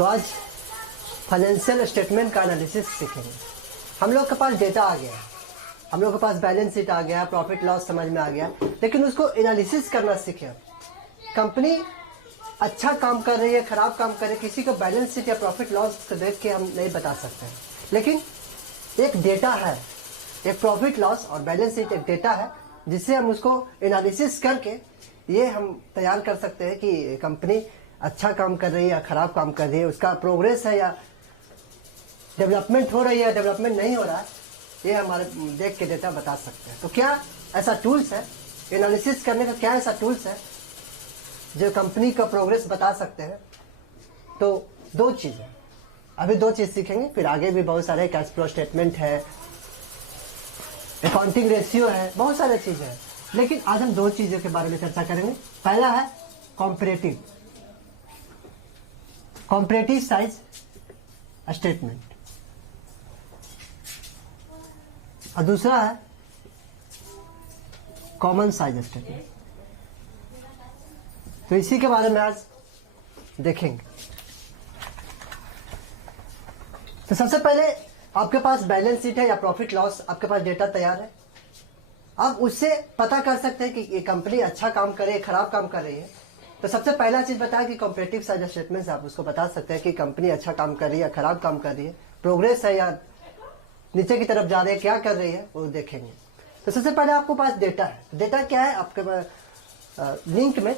तो आज financial statement का एनालिसिस सीखेंगे। हम लोग के पास डेटा आ गया है, हम लोग के पास बैलेंस शीट आ गया, प्रॉफिट लॉस समझ में आ गया, लेकिन उसको एनालिसिस करना सीखे। कंपनी अच्छा काम कर रही है, खराब काम कर रही है, किसी को बैलेंस शीट या प्रॉफिट लॉस को देख के हम नहीं बता सकते हैं, लेकिन एक डेटा है, एक प्रॉफिट लॉस और बैलेंस शीट एक डेटा है जिससे हम उसको एनालिसिस करके ये हम तैयार कर सकते हैं कि कंपनी अच्छा काम कर रही है या खराब काम कर रही है, उसका प्रोग्रेस है या डेवलपमेंट हो रही है, डेवलपमेंट नहीं हो रहा है, ये हमारे देख के डेटा बता सकते हैं। तो क्या ऐसा टूल्स है एनालिसिस करने का, क्या ऐसा टूल्स है जो कंपनी का प्रोग्रेस बता सकते हैं? तो दो चीज़ है, अभी दो चीज़ सीखेंगे, फिर आगे भी बहुत सारे कैश फ्लो स्टेटमेंट है, अकाउंटिंग रेशियो है, बहुत सारे चीज़ें हैं, लेकिन आज हम दो चीज़ों के बारे में चर्चा करेंगे। पहला है कॉम्परेटिव साइज स्टेटमेंट और दूसरा है कॉमन साइज स्टेटमेंट। तो इसी के बारे में आज देखेंगे। तो सबसे पहले आपके पास बैलेंस शीट है या प्रॉफिट लॉस, आपके पास डेटा तैयार है, आप उससे पता कर सकते हैं कि ये कंपनी अच्छा काम कर रही है, खराब काम कर रही है। तो सबसे पहला चीज बताया कि कॉम्परेटिव साइज स्टेटमेंट से आप उसको बता सकते हैं कि कंपनी अच्छा काम कर रही है, खराब काम कर रही है, प्रोग्रेस है या नीचे की तरफ जा रही है, क्या कर रही है वो देखेंगे। तो सबसे पहले आपके पास डेटा है। डेटा क्या है? आपके पास लिंक में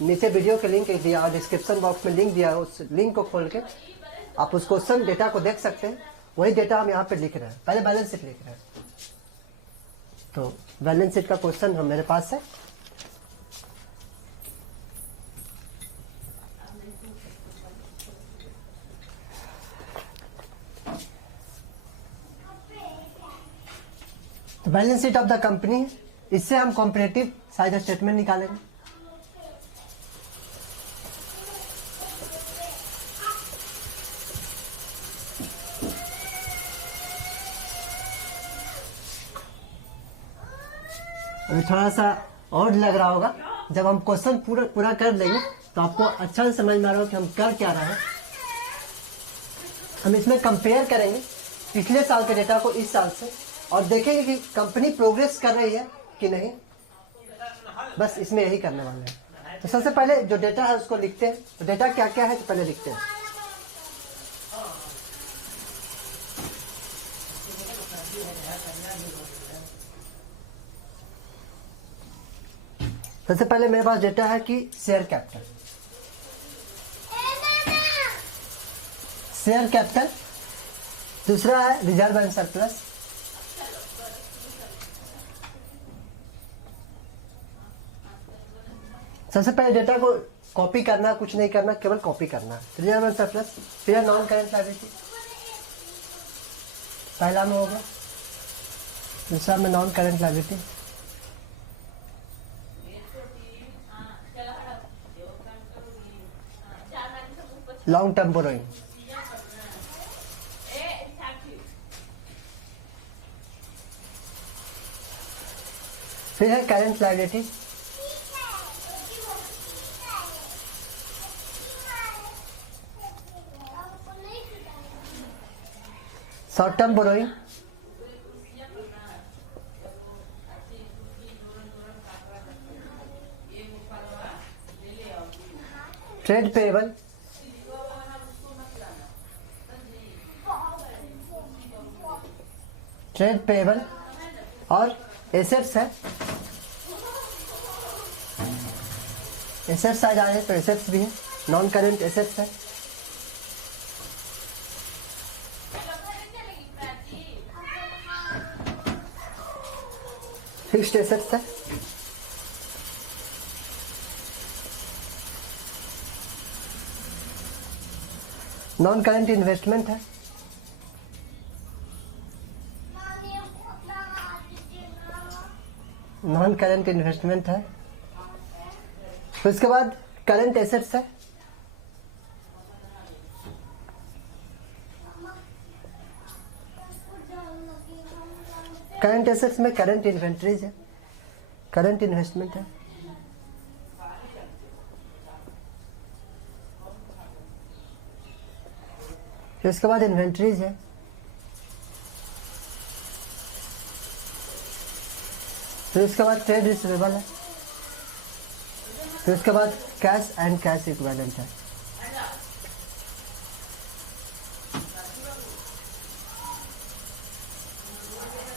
नीचे वीडियो के लिंक दिया और डिस्क्रिप्शन बॉक्स में लिंक दिया, उस लिंक को खोल के आप उस क्वेश्चन डेटा को देख सकते हैं। वही डेटा हम यहाँ पे लिख रहे हैं, पहले बैलेंस शीट लिख रहे हैं। तो बैलेंस शीट का क्वेश्चन हम मेरे पास है। तो balance sheet of the company है, इससे हम कॉम्परेटिव साइज स्टेटमेंट निकालेंगे। अभी थोड़ा सा और लग रहा होगा, जब हम क्वेश्चन पूरा कर लेंगे तो आपको अच्छा से समझ में आ रहा होगा कि हम कर क्या रहे हैं। हम इसमें कंपेयर करेंगे पिछले साल के डेटा को इस साल से और देखेंगे कि कंपनी प्रोग्रेस कर रही है कि नहीं। बस इसमें यही करने वाले हैं। तो सबसे पहले जो डेटा है उसको लिखते हैं। तो डेटा क्या क्या है तो पहले लिखते हैं। सबसे पहले मेरे पास डेटा है कि शेयर कैपिटल, दूसरा है रिजर्व एंड सरप्लस, सबसे पहले डेटा को कॉपी करना, कुछ नहीं करना, केवल कॉपी करना। रिजर्व एंड सरप्लस, फिर नॉन करेंट लायबिलिटी, पहला में हो गया, दूसरा में non current liability, long term borrowing, फिर है current liability, short term borrowing, trade payable, और एसेट्स है। एसेट्स आ जाए तो एसेट्स भी है, नॉन करेंट एसेट्स है। फिक्स्ड एसेट्स है, नॉन करेंट इन्वेस्टमेंट है, फिर उसके बाद करंट एसेट्स है, करंट एसेट्स में करंट इन्वेंट्रीज है, करंट इन्वेस्टमेंट है, फिर उसके बाद इन्वेंट्रीज है, फिर उसके बाद ट्रेड रिसीवेबल है, फिर उसके बाद कैश एंड कैश इक्विवेलेंट है।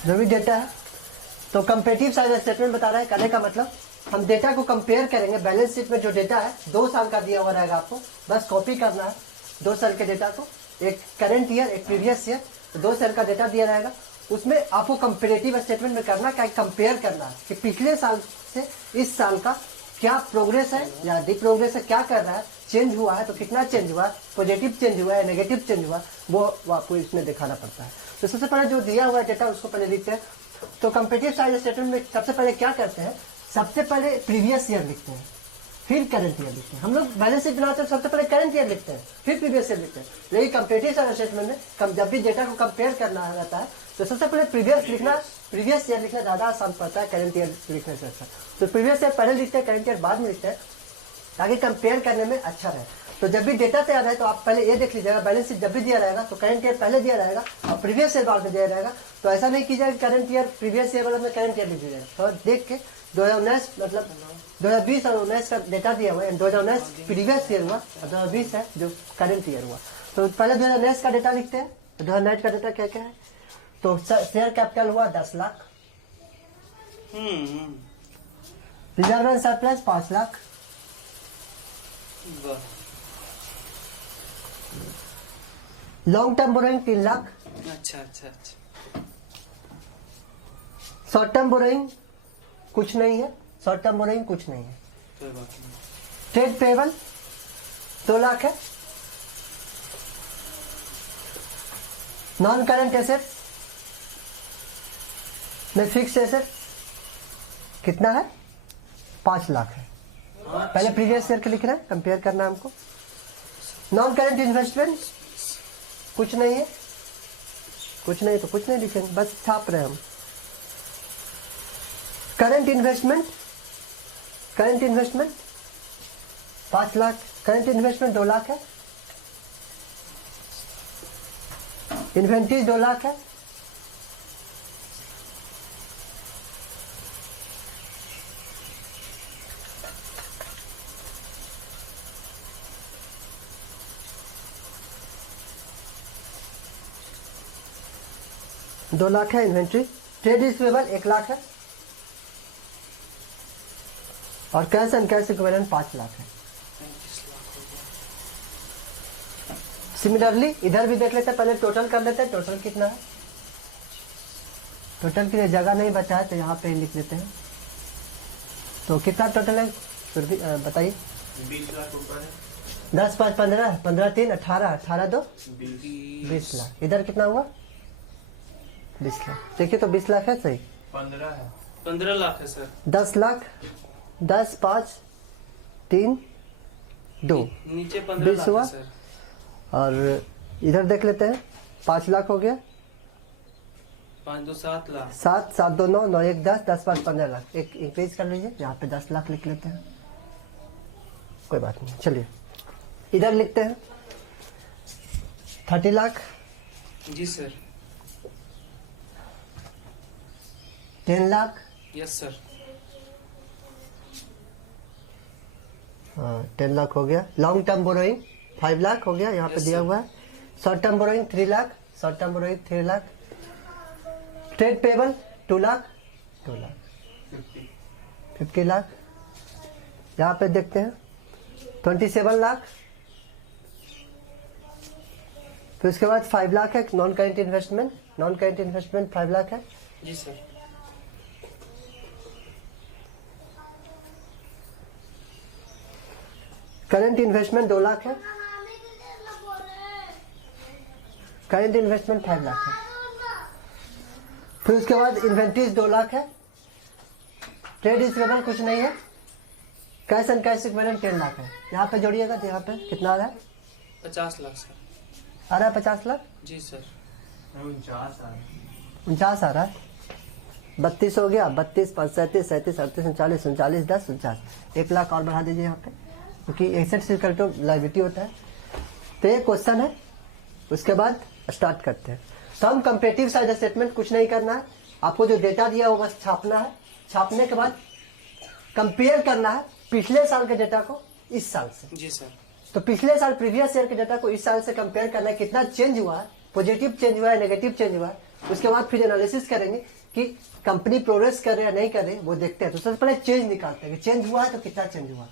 जो भी डेटा है तो कंपेरेटिव साइज स्टेटमेंट बता रहा है। करने का मतलब हम डेटा को कंपेयर करेंगे। बैलेंस शीट में जो डेटा है 2 साल का दिया हुआ रहेगा, आपको बस कॉपी करना है 2 साल के डेटा को, एक करंट ईयर एक प्रीवियस ईयर, 2 साल का डेटा दिया रहेगा। उसमें आपको कंपेरेटिव स्टेटमेंट में करना क्या, कंपेयर करना है कि पिछले साल से इस साल का क्या प्रोग्रेस है या डिप्रोग्रेस है, क्या कर रहा है, चेंज हुआ है तो कितना चेंज हुआ है, पॉजिटिव चेंज हुआ है नेगेटिव चेंज हुआ है, वो आपको इसमें दिखाना पड़ता है। तो सबसे पहले जो दिया हुआ डेटा उसको पहले लिखते हैं। तो कंपेरेटिव साइज स्टेटमेंट में सबसे पहले क्या करते हैं, सबसे पहले प्रीवियस ईयर लिखते हैं, फिर करंट ईयर लिखते हैं। हम लोग बैलेंस शीट बनाते हैं सबसे पहले करंट ईयर लिखते हैं, फिर प्रीवियस ईयर लिखते हैं। लेकिन कंपेरेटिव साइज स्टेटमेंट में जब भी डेटा को कंपेयर करना रहता है तो सबसे पहले प्रीवियस ईयर लिखना ज्यादा आसान पड़ता है करंट ईयर लिखने से अच्छा। तो प्रीवियस ईयर पहले लिखते हैं, करंट ईयर बाद में लिखते हैं, ताकि कंपेयर करने में अच्छा रहे। तो जब भी डेटा तैयार है तो आप पहले ये देख लीजिएगा, बैलेंस शीट जब भी दिया रहेगा तो करंट ईयर पहले दिया रहेगा और प्रीवियस ईयर बाद में दिया रहेगा। तो ऐसा नहीं कीजिएगा करंट ईयर प्रीवियस ईयर वाला में करंट ईयर लिख दीजिएगा। तो देख के 2019 मतलब 2020 और 19 का डेटा दिया हुआ है, 2019 प्रीवियस ईयर हुआ और 2020 है जो करंट ईयर हुआ। तो पहले 2019 का डेटा लिखते हैं। तो 2019 का डेटा क्या क्या है, तो शेयर कैपिटल हुआ 10 lakh, reserve and surplus 5 lakh, long term borrowing 3 lakh, अच्छा अच्छा अच्छा, शॉर्ट टर्म बोरोइंग कुछ नहीं है, शॉर्ट टर्म बोरोइंग कुछ नहीं है, कोई बात नहीं। ट्रेड पेबल 2 लाख है, नॉन करंट एसेट में फिक्स एसेट कितना है, 5 लाख है। पहले प्रीवियस ईयर के लिख रहे हैं, कंपेयर करना है हमको। नॉन करंट इन्वेस्टमेंट कुछ नहीं है, कुछ नहीं तो कुछ नहीं लिखेंगे, बस छाप रहे हम। Current investment 5 lakh, current investment 2 lakh है, इन्वेंट्रीज 2 लाख है, दो लाख है इन्वेंट्री, ट्रेड रिसीवेबल 1 लाख है और cash and cash equivalent 5 lakh है। सिमिलरली इधर भी देख लेते हैं, पहले टोटल कर लेते हैं, टोटल कितना है। टोटल के लिए जगह नहीं बचा है तो यहाँ पे लिख लेते हैं। तो कितना टोटल है फिर भी बताइए। 20 लाख ऊपर है, 10 5 15, 15 3 18, 18 2 20 लाख। इधर कितना हुआ 20 लाख। देखिए तो 20 लाख है सही, 15 है, 15 लाख है सर। 10 लाख, 10 5 3 2 नीचे 15 20 लाख हुआ। है सर। और इधर देख लेते हैं 5 लाख हो गया, 5 2 7 लाख, 7 7 2 9 9 1 10 10 5 15 लाख। एक इंक्रीज कर लीजिए, यहाँ पे 10 लाख लिख लेते हैं, कोई बात नहीं। चलिए इधर लिखते हैं 30 लाख, जी sir. 10 lakh, yes sir. 10 lakh हो गया। लॉन्ग टर्म बोरोइंग 5 लाख हो गया, यहाँ पे Yes, दिया sir. हुआ है। Short term borrowing 3 lakh, short term borrowing 3 lakh. Trade payable 2 lakh, 2 lakh 50 lakh. यहाँ पे देखते हैं 27 लाख। फिर उसके बाद 5 लाख है non current investment, non current investment 5 lakh है। जी सर। करंट इन्वेस्टमेंट 2 लाख है, करंट इन्वेस्टमेंट 5 लाख है। फिर उसके बाद इन्वेंट्रीज 2 लाख है, ट्रेड रिसीवेबल कुछ नहीं है, cash and cash equivalent 10 lakh है। यहाँ पे जोड़िएगा तो यहाँ पे कितना आ रहा है, 50 लाख सर। आ रहा है 50 लाख, जी सर। 49 आ रहा है, 32 हो गया, 32 5 37 37 38 39 39 10 49, 1 लाख और बढ़ा दीजिए यहाँ पे, क्योंकि एसेट से इक्वल टू लायबिलिटी होता है। तो ये क्वेश्चन है, उसके बाद स्टार्ट करते हैं। तो हम कंपेरेटिव साइड स्टेटमेंट कुछ नहीं करना है, आपको जो डेटा दिया वो बस छापना है। छापने के बाद कंपेयर करना है पिछले साल के डेटा को इस साल से। जी सर। तो पिछले साल प्रीवियस ईयर के डेटा को इस साल से कंपेयर करना है, कितना चेंज हुआ है, पॉजिटिव चेंज हुआ है, नेगेटिव चेंज हुआ है। उसके बाद फिर एनालिसिस करेंगे कि कंपनी प्रोग्रेस कर रहे हैं या नहीं कर रहे, वो देखते हैं। तो सबसे पहले चेंज निकालते हैं कि चेंज हुआ है तो कितना चेंज हुआ।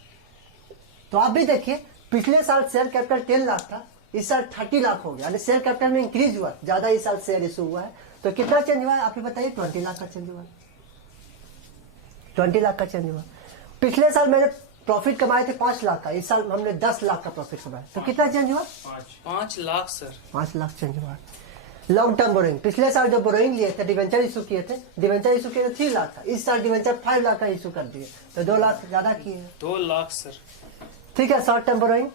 तो आप भी देखिए, पिछले साल शेयर कैपिटल 10 लाख था, इस साल 30 लाख हो गया, यानी शेयर कैपिटल में इंक्रीज हुआ, ज्यादा इस साल शेयर इशू हुआ है। तो कितना चेंज हुआ है आप ही बताइए? 20 लाख का चेंज हुआ, 20 लाख का चेंज हुआ। पिछले साल मैंने प्रॉफिट कमाए थे 5 लाख का, इस साल हमने 10 लाख का प्रॉफिट कमाया, तो कितना चेंज हुआ? 5 लाख सर। 5 लाख चेंज हुआ। लॉन्ग टर्म बोरोइंग, पिछले साल जो बोरोइंग लिए थे, डिवेंचर इशू किए थे, डिवेंचर इशू किए थे 3 लाख का, इस साल डिवेंचर 5 लाख का इशू कर दिए, तो 2 लाख ज्यादा किए। 2 लाख सर। ठीक है। शॉर्ट टर्म बोरोइंग,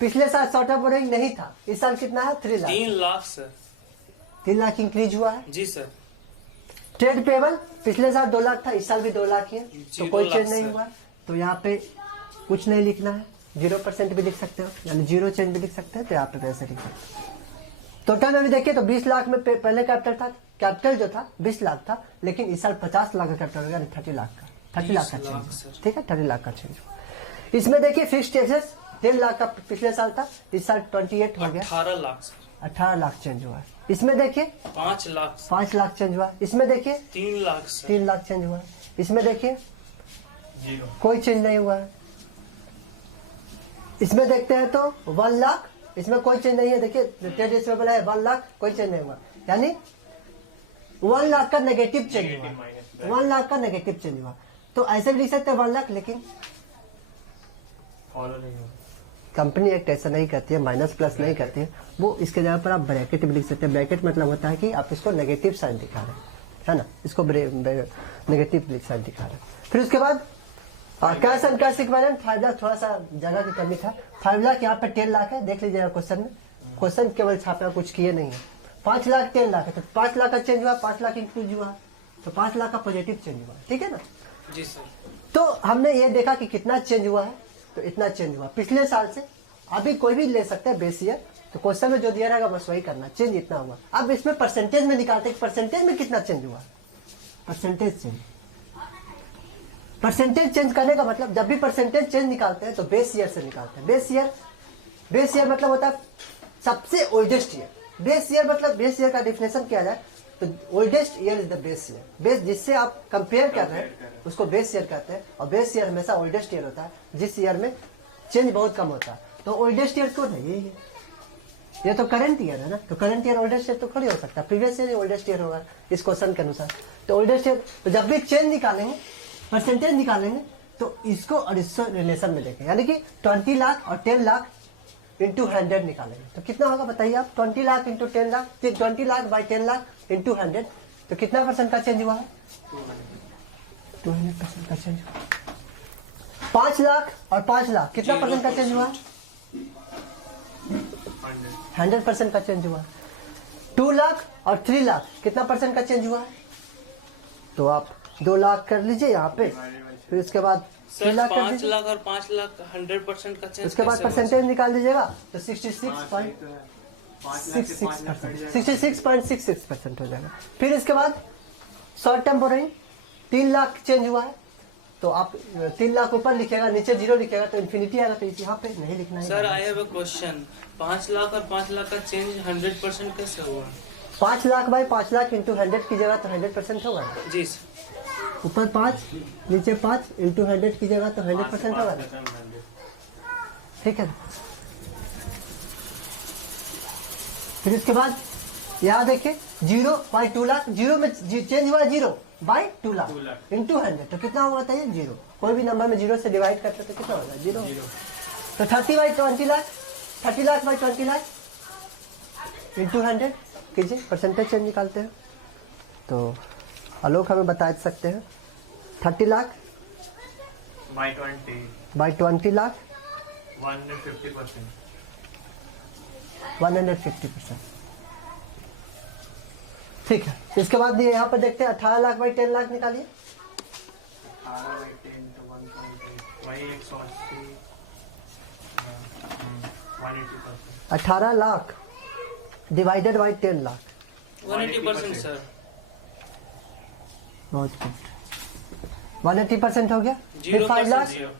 पिछले साल शॉर्ट टर्म बोरोइंग नहीं था, इस साल कितना है? 3 लाख। 3 लाख सर। 3 लाख इंक्रीज हुआ है। जी सर। ट्रेड पेबल, पिछले साल 2 लाख था, इस साल भी 2 लाख ही है, तो 0 कोई लाख चेंज नहीं सर। हुआ। तो यहाँ पे कुछ नहीं लिखना है, 0% भी लिख सकते हो, यानी 0 चेंज भी लिख सकते हैं, तो यहाँ पे वैसे लिख सकते हो। टोटल में भी देखिए तो 20 लाख में पहले कैपिटल था, कैपिटल जो था 20 लाख था, लेकिन इस साल 50 लाख का कैपिटल हो गया, 30 लाख का, 30 लाख का 30 लाख चेंज। सर। ठीक है, 30 लाख का चेंज। इसमें देखिए फिक्स्ड टैक्सेस 10 लाख का पिछले साल था, इस साल 28 हो गया, 18 लाख सर। 18 लाख चेंज हुआ है। इसमें देखिए 5 लाख सर। 5 लाख चेंज हुआ। इसमें देखिए 3 लाख सर। 3 लाख चेंज हुआ। इसमें देखिए 0 कोई चेंज नहीं हुआ है। इसमें देखते हैं तो 1 लाख, इसमें कोई चेंज नहीं है। देखिए ट्रेड रिसीवेबल है 1 लाख, कोई चेंज नहीं हुआ, यानी 1 लाख का नेगेटिव चेंज हुआ, 1 लाख का नेगेटिव चेंज हुआ। तो ऐसे भी लिख सकते हैं 1 लाख, लेकिन फॉलो नहीं हो। कंपनी एक्ट ऐसा नहीं करती है, माइनस प्लस नहीं करती है, वो इसके जगह पर आप ब्रैकेट भी लिख सकते हैं। ब्रैकेट मतलब होता है कि आप इसको नेगेटिव साइन दिखा रहे हैं, है ना, इसको नेगेटिव साइन दिखा रहे हैं। फिर उसके बाद cash and cash equivalent 5 lakh, थोड़ा सा जगह की कमी था, 5 लाख यहाँ पे 10 लाख है, देख लीजिएगा क्वेश्चन में, क्वेश्चन केवल छापा, कुछ किए नहीं है। 5 लाख 10 लाख है, तो 5 लाख का चेंज हुआ, 5 लाख इंक्लूड हुआ, तो 5 लाख का पॉजिटिव चेंज हुआ। ठीक है ना। जी सर। तो हमने ये देखा कि कितना चेंज हुआ है, तो इतना चेंज हुआ पिछले साल से। अभी कोई भी ले सकता है बेस ईयर, तो क्वेश्चन में जो दिया रहेगा बस वही करना, चेंज इतना हुआ। अब इसमें परसेंटेज में निकालते हैं, परसेंटेज में कितना चेंज हुआ, परसेंटेज चेंज। परसेंटेज चेंज करने का मतलब, जब भी परसेंटेज चेंज निकालते हैं तो बेस ईयर से निकालते हैं। बेस ईयर मतलब होता है सबसे ओल्डेस्ट ईयर। बेस ईयर मतलब, बेस ईयर का डेफिनेशन किया जाए तो oldest year is the base year. Base जिससे आप कंपेयर कर रहे हैं उसको बेस ईयर कहते हैं, और बेस ईयर हमेशा ओल्डेस्ट ईयर होता है जिस ईयर में चेंज बहुत कम होता है। तो ओल्डेस्ट ईयर कौन है? ये तो करंट ईयर है ना, तो करंट ईयर ओल्डेस्ट ईयर तो थोड़ी हो सकता है, प्रीवियस ईयर ओल्डेस्ट ईयर होगा इस क्वेश्चन के अनुसार। तो ओल्डेस्ट ईयर, तो जब भी चेंज निकालेंगे, परसेंटेज निकालेंगे, तो इसको और इसको रिलेशन में देखें, यानी कि 20 लाख और 10 लाख इंटू 100 निकालेंगे, तो कितना होगा बताइए आप? 20 lakh into 10 lakh, 20 lakh by 10 lakh into 100, तो कितना परसेंट का चेंज हुआ है? 200% का चेंज हुआ। 5 लाख और 5 लाख कितना परसेंट का चेंज हुआ? 100% का चेंज हुआ। 2 लाख और 3 लाख कितना परसेंट का चेंज हुआ? तो आप 2 लाख कर लीजिए यहाँ पे, फिर उसके बाद 3 सर लाख कर 5 दीजिए, लाख और 5 लाख 100% का चेंज। उसके बाद कैसे परसेंटेज निकाल दीजिएगा तो 66.66% हो जाएगा। फिर इसके बाद short term borrowing 3 lakh change हुआ है, तो आप 3 लाख ऊपर लिखेगा, नीचे 0 लिखेगा तो इन्फिनिटी आएगा, तो यहाँ पे नहीं लिखना है। Sir I have a question, 5 lakh और 5 लाख का चेंज 100% कैसे हुआ? 5 लाख बाई 5 लाख इंटू 100 की जगह तो 100% होगा। जी सर। ऊपर 5 नीचे 5 इंटू 100 की जगह तो 100% होगा। ठीक है। फिर इसके बाद यहाँ देखिए 0 बाई 2 लाख, 0 में चेंज हुआ 0 बाई 2 लाख इंटू 100, तो कितना होगा बताइए? 0। कोई भी नंबर में 0 से डिवाइड करते तो कितना होगा? 0। तो 30 by 20 lakh, 30 lakh by 20 lakh into 100 कीजिए, परसेंटेज चेंज निकालते हैं। तो आलोक हमें बता सकते हैं 30 लाख बाई 20 बाई 20 लाख 150%। 150%। ठीक है। इसके बाद ये यहाँ पर देखते हैं 18 लाख बाई 10 लाख निकालिए। 18 बाई 10 तो 1.8 वही 180 180%। 18 lakh divided by 10 lakh, 180% sir. बहुत गुड, 180% हो गया। फिर 5 लाख, 0%।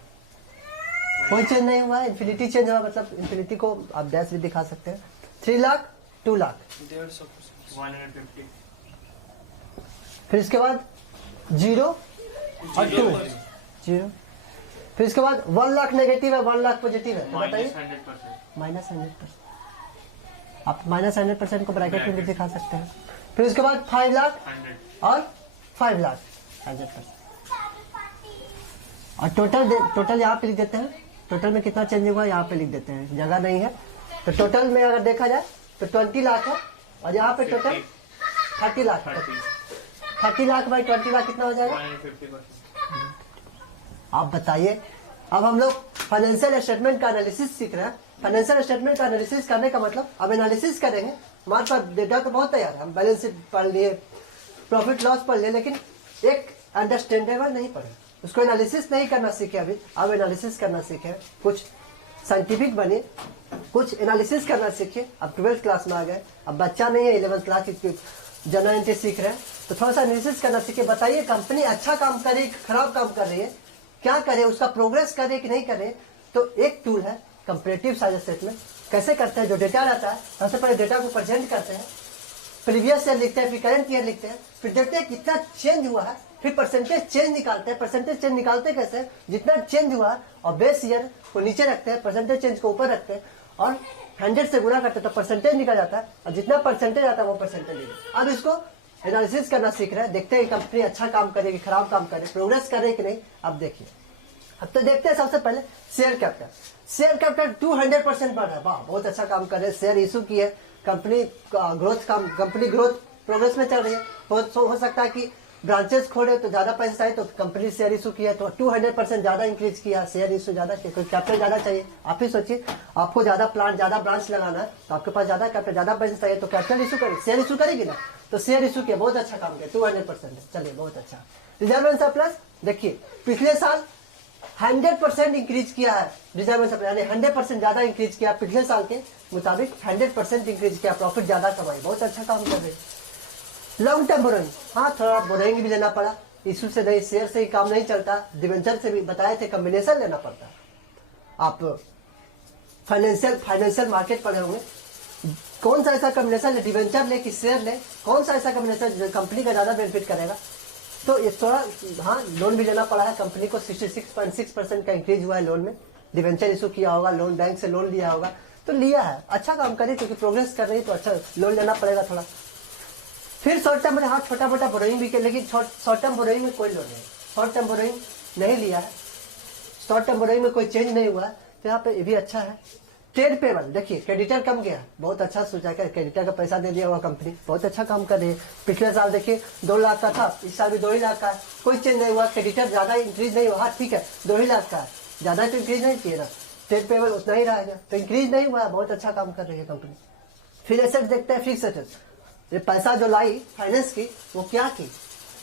कोई चेंज नहीं हुआ, इन्फिनिटी चेंज हुआ, मतलब इन्फिनिटी को आप डैश भी दिखा सकते हैं। 3 लाख, 2 लाख, 150%। 150। फिर इसके बाद 0 और 2, 0। फिर इसके बाद 1 लाख नेगेटिव है, 1 लाख पॉजिटिव है, तो बताइए। -100%। -100%। आप -100% को ब्रैकेट में भी दिखा सकते हैं। फिर उसके बाद 5 लाख 100। और 5 लाख, 100%। और टोटल यहाँ पे लिख देते हैं। टोटल में कितना चेंज हुआ यहाँ पे लिख देते हैं, जगह नहीं है तो टोटल में अगर देखा जाए तो 20 लाख है, और यहाँ पे टोटल 30 लाख है। 30 लाख बाई 20 लाख कितना हो जाएगा? 150%। आप बताइए। अब हम लोग फाइनेंशियल स्टेटमेंट का एनालिसिस सीख रहे हैं। फाइनेंशियल स्टेटमेंट का एनालिसिस करने का मतलब, अब एनालिसिस करेंगे, हमारे पास डेटा तो बहुत तैयार है, हम बैलेंस शीट पढ़ लिए, प्रॉफिट लॉस पढ़ लिए, लेकिन एक अंडरस्टैंडेबल नहीं पढ़े, उसको एनालिसिस नहीं करना सीखे अभी। अब एनालिसिस करना सीखे, कुछ साइंटिफिक बने, कुछ एनालिसिस करना सीखे। अब 12th क्लास में आ गए, अब बच्चा नहीं है 11th क्लास की जनरल एंट्री सीख रहे हैं, तो थोड़ा सा एनालिसिस करना सीखे। बताइए कंपनी अच्छा काम कर रही है, खराब काम कर रही है, क्या करे, उसका प्रोग्रेस करे कि नहीं करे। तो एक टूल है कंपैरेटिव साइज स्टेटमेंट। कैसे करते हैं? जो डेटा रहता है, सबसे पहले डेटा को प्रेजेंट करते हैं, प्रीवियस ईयर लिखते हैं, फिर करंट ईयर लिखते हैं, फिर देखते हैं कितना चेंज हुआ है, फिर परसेंटेज चेंज निकालते हैं। परसेंटेज चेंज निकालते कैसे? जितना चेंज हुआ है और बेस ईयर को नीचे रखते हैं, परसेंटेज चेंज को ऊपर रखते हैं और 100 से गुणा करते हैं, तो परसेंटेज निकल जाता है, और जितना परसेंटेज आता है वो परसेंटेज। अब इसको एनालिसिस करना सीख रहे हैं, देखते हैं कंपनी अच्छा काम करेगी, खराब काम करे, प्रोग्रेस करे कि नहीं। अब देखिए, अब तो देखते हैं सबसे पहले शेयर कैपिटल। शेयर कैपिटल 200% बढ़ रहा है, वाह बहुत अच्छा काम कर रहे हैं। शेयर इशू की है, कंपनी कंपनी ग्रोथ प्रोग्रेस में चल रही है। हो सकता है कि ब्रांचेस खोले तो ज्यादा पैसा चाहिए, तो कंपनी शेयर इशू किया तो 200% ज्यादा इंक्रीज किया, शेयर इशू ज्यादा किया, कोई कैपिटल ज्यादा चाहिए। आप ही सोचिए, आपको ज्यादा प्लांट, ज्यादा ब्रांच लगाना है, तो आपके पास ज्यादा कैपिटल, ज्यादा पैसा चाहिए, तो कैपिटल इशू करेगी, शेयर इशू करेगी ना। तो शेयर इशू किया, बहुत अच्छा काम किया, 200%। चलिए बहुत अच्छा। रिजर्व एंड सरप्लस देखिए, पिछले साल 100% इंक्रीज किया है रिजर्व एंड सरप्लस, यानी 100% ज्यादा इंक्रीज किया पिछले साल के मुताबिक, 100% इंक्रीज किया, प्रॉफिट ज्यादा कमाई, बहुत अच्छा काम कर रहे हैं। लॉन्ग टर्म बोरोइंग, हाँ थोड़ा बोरोइंग भी लेना पड़ा, इशू से नहीं, शेयर से ही काम नहीं चलता, डिवेंचर से भी बताए थे कम्बिनेशन लेना पड़ता। आप फाइनेंशियल मार्केट पढ़े होंगे, कौन सा ऐसा कम्बिनेशन ले, डिवेंचर ले कि शेयर ले, कौन सा ऐसा कम्बिनेशन जो कंपनी का ज्यादा बेनिफिट करेगा। तो ये थोड़ा, हाँ लोन भी लेना पड़ा है कंपनी को, 66.6% का इंक्रीज हुआ है लोन में। डिवेंचर इशू किया होगा, लोन बैंक से लोन लिया होगा, तो लिया है, अच्छा काम करे, क्योंकि प्रोग्रेस कर रही है तो अच्छा लोन लेना पड़ेगा थोड़ा। फिर शॉर्ट टर्म में, हाँ छोटा मोटा बोरोइंग भी किया, लेकिन शॉर्ट टर्म बोरोइंग में कोई लोन नहीं, शॉर्ट टर्म बोरोइंग नहीं लिया है, शॉर्ट टर्म बोरोइंग में कोई चेंज नहीं हुआ है, तो यहाँ पे ये भी अच्छा है। ट्रेड पेबल देखिए, क्रेडिटर कम गया, बहुत अच्छा सोचा है, क्रेडिटर का पैसा दे दिया हुआ कंपनी, बहुत अच्छा काम कर रही है। पिछले साल देखिए 2 लाख का था, इस साल भी 2 ही लाख का है, कोई चेंज नहीं हुआ, क्रेडिटर ज्यादा इंक्रीज नहीं हुआ, हाँ ठीक है 2 ही लाख का है, ज्यादा तो इंक्रीज नहीं किए ना, ट्रेड पेबल उतना ही रहेगा, तो इंक्रीज नहीं हुआ, बहुत अच्छा काम कर रही है कंपनी। फिर एसेट्स देखते हैं, फिक्स एसेट्स, ये पैसा जो लाई फाइनेंस की, वो क्या की,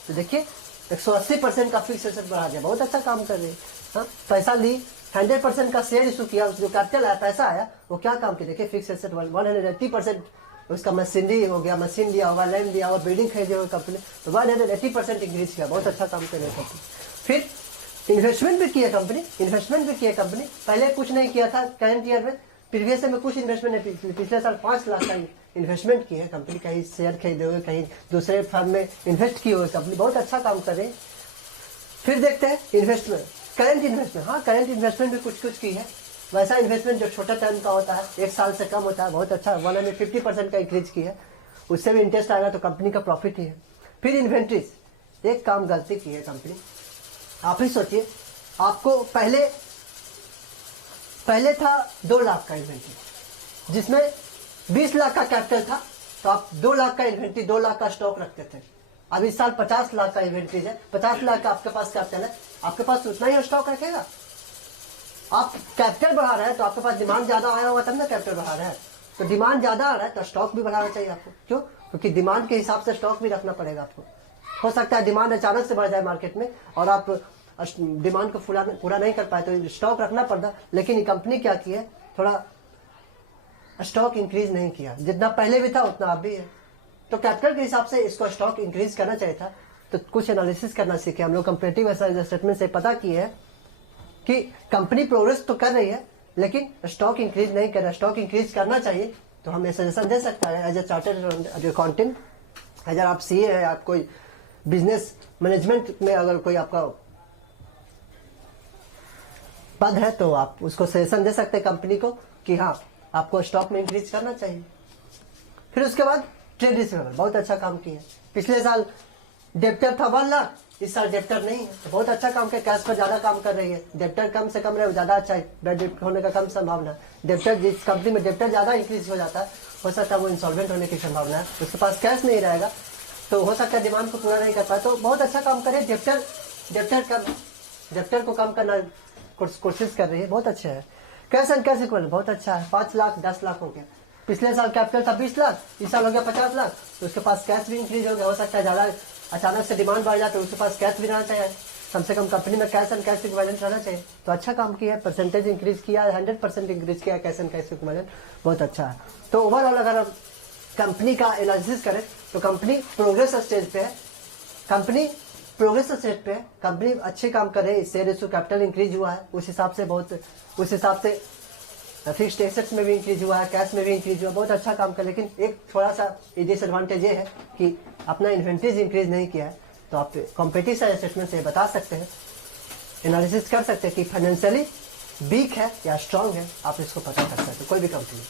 तो देखिए 180% का फिक्स एसेट बढ़ा दिया, बहुत अच्छा काम कर रही है। हाँ पैसा ली, 100% का शेयर इशू किया, जो कैपिटल आया, पैसा आया, वो क्या काम किया, देखिए फिक्स एसेट 180%, उसका मशीनरी हो गया, मशीन लिया होगा, लैंड लिया होगा, बिल्डिंग खरीदी होगी कंपनी, तो 180% इंक्रीज किया, बहुत अच्छा काम कर रही है कंपनी। फिर इन्वेस्टमेंट भी किया कंपनी, पहले कुछ नहीं किया था करंट ईयर में, प्रीवियस ईयर में कुछ इन्वेस्टमेंट है, पिछले साल 5 लाख का इन्वेस्टमेंट की है कंपनी, कहीं शेयर खरीदे हुए, कहीं दूसरे फर्म में इन्वेस्ट किए हुए, कंपनी बहुत अच्छा काम कर रही है। फिर देखते हैं इन्वेस्टमेंट, करंट इन्वेस्टमेंट, हाँ करंट इन्वेस्टमेंट भी कुछ की है, वैसा इन्वेस्टमेंट जो छोटा टर्म का होता है, 1 साल से कम होता है, बहुत अच्छा 150% का इंक्रीज की है, उससे भी इंटरेस्ट आएगा तो कंपनी का प्रॉफिट ही है। फिर इन्वेंट्रीज, एक काम गलती की है कंपनी, आप ही सोचिए, आपको पहले था 2 लाख का इन्वेंट्री, जिसमें 20 लाख का कैपिटल था, तो आप 2 लाख का इन्वेंट्री, 2 लाख का स्टॉक रखते थे। अब इस साल 50 लाख का इन्वेंट्री है, 50 लाख का आपके पास कैपिटल है, आपके पास उतना ही स्टॉक रखेगा। आप कैपिटल बढ़ा रहे हैं तो आपके पास डिमांड ज्यादा आया होगा, तब ना कैपिटल बढ़ा रहे हैं, तो डिमांड ज्यादा आ रहा है तो स्टॉक भी बढ़ाना चाहिए आपको। क्यों? क्योंकि डिमांड के हिसाब से स्टॉक भी रखना पड़ेगा आपको। हो सकता है डिमांड अचानक से बढ़ जाए मार्केट में और आप डिमांड को पूरा नहीं कर पाए, तो स्टॉक रखना पड़ता। लेकिन कंपनी क्या की है, थोड़ा स्टॉक इंक्रीज नहीं किया, जितना पहले भी था उतना अब भी है। तो कैपिटल के हिसाब से इसको स्टॉक इंक्रीज करना चाहिए था। तो कुछ एनालिसिस करना सीखे हम लोग, कंपेरेटिव स्टेटमेंट से पता किए हैं कि कंपनी प्रोग्रेस तो कर रही है लेकिन स्टॉक इंक्रीज नहीं कर रहा। स्टॉक इंक्रीज करना चाहिए तो हमें सजेशन दे सकता है एज ए चार्टर्ड अकाउंटेंट। अगर आप सीए है, आप कोई बिजनेस मैनेजमेंट में अगर कोई आपका पद है तो आप उसको सजेशन दे सकते हैं कंपनी को कि हाँ आपको स्टॉक में इंक्रीज करना चाहिए। फिर उसके बाद ट्रेड रिसीवेबल बहुत अच्छा काम किया। पिछले साल डेप्टर था 1 लाख, इस साल डेप्टर नहीं है, तो बहुत अच्छा काम किया। कैश पर ज्यादा काम कर रही है, डेप्टर कम से कम रहे ज्यादा अच्छा है, बैड डेट होने का कम संभावना। डेप्टर जिस कंपनी में डेप्टर ज्यादा इंक्रीज हो जाता है हो सकता है वो इंसॉल्वेंट होने की संभावना है, उसके पास कैश नहीं रहेगा तो हो सकता है डिमांड को पूरा नहीं कर पाए। तो बहुत अच्छा काम करे, डेप्टर को कम करना कोशिश कर रही है, बहुत अच्छा है। कैश एंड कैश इक्वल बहुत अच्छा है, 5 लाख 10 लाख हो गया। पिछले साल कैपिटल था 20 लाख, इस साल हो गया 50 लाख, तो उसके पास कैश भी इंक्रीज हो गया। हो सकता है ज्यादा अचानक से डिमांड बढ़ जाए तो उसके पास कैश भी रहना चाहिए, कम से कम कंपनी में कैश एंड कैश इक्विवेलेंट रहना चाहिए। तो अच्छा काम किया है, परसेंटेज इंक्रीज किया, 100% इंक्रीज किया कैश एंड कैश इक्विवेलेंट, बहुत अच्छा है। तो ओवरऑल अगर हम कंपनी का एनालिसिस करें तो कंपनी प्रोग्रेस स्टेज पे है, कंपनी कंपनी अच्छे काम कर रही है। शेयर रेशियो कैपिटल इंक्रीज हुआ है, उस हिसाब से फिक्स्ड एसेट्स में भी इंक्रीज हुआ है, कैश में भी इंक्रीज हुआ, बहुत अच्छा काम कर। लेकिन एक थोड़ा सा डिसएडवांटेज ये है कि अपना इन्वेंट्रीज इंक्रीज नहीं किया है। तो आप कॉम्पिटिटिव स्टेटमेंट से बता सकते हैं, एनालिसिस कर सकते हैं कि फाइनेंशियली वीक है या स्ट्रांग है, आप इसको पता कर सकते हैं कोई भी कंपनी।